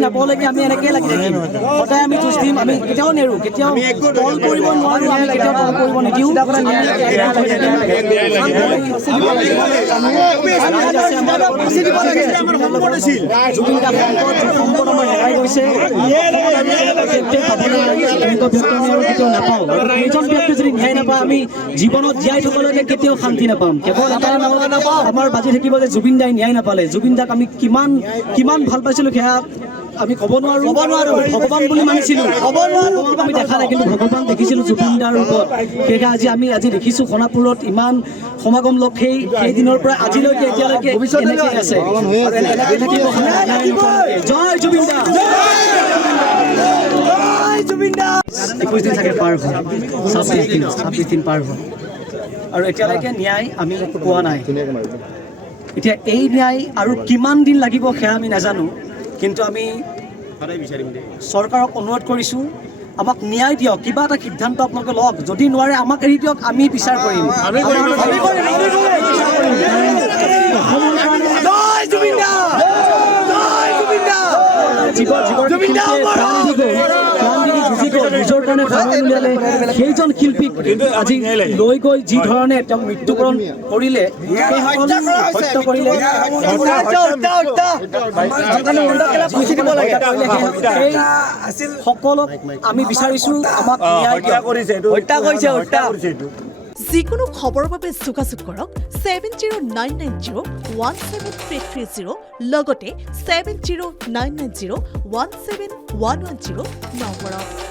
নাপাবলৈকে আমি এনেকৈ লাগি থাকিম সদায় আমি যুঁজ দিম আমি কেতিয়াও নেৰো কেতিয়াও তল কৰিব নোৱাৰো আমি কেতিয়াও তল কৰিব নিদিওঁ জুবিন দা সম্পদ আমাৰ হেৰাই গৈছে কেতিয়াও নাপাওঁ এইজন ব্যক্তি যদি ন্যায় নাপাওঁ আমি জীৱনত জীয়াই থবলৈকে কেতিয়াও শান্তি নাপাম কেৱল এটা আমাৰ বাজি থাকিব যে জুবিন দাই ন্যায় নাপালে জুবিন দাক আমি কিমান ভাল পাইছিলোঁ সেয়া আমি ক'ব নোৱাৰো ভগৱান বুলি মানিছিলোঁ আমি দেখা নাই কিন্তু ভগৱান দেখিছিলোঁ জুবিন দাৰ ৰূপত সেয়েহে আমি আজি দেখিছোঁ সোণাপুৰত ইমান সমাগম লগ সেই দিনৰ পৰা আজিলৈকে এতিয়ালৈকে এনেকৈ আছে জয় জুবিন দা 21 দিন থাকে পাৰ হ'ল 26 দিন পাৰ হ'ল আৰু এতিয়ালৈকে ন্যায় আমি পোৱা নাই এতিয়া এই ন্যায় আৰু কিমান দিন লাগিব সেয়া আমি নাজানো কিন্তু আমি চৰকাৰক অনুৰোধ কৰিছোঁ আমাক ন্যায় দিয়ক কিবা এটা সিদ্ধান্ত আপোনালোকে লওক যদি নোৱাৰে আমাক এৰি দিয়ক আমি বিচাৰ কৰিম নিজৰ কাৰণে উলিয়ালে সেইজন শিল্পীক আজি লৈ গৈ যি ধৰণে তেওঁ মৃত্যুবৰণ কৰিলে হত্যা কৰিলে সকলক আমি বিচাৰিছোঁ আমাক যিকোনো খবৰৰ বাবে যোগাযোগ কৰক 7099017330 লগতে 7099017110 নম্বৰত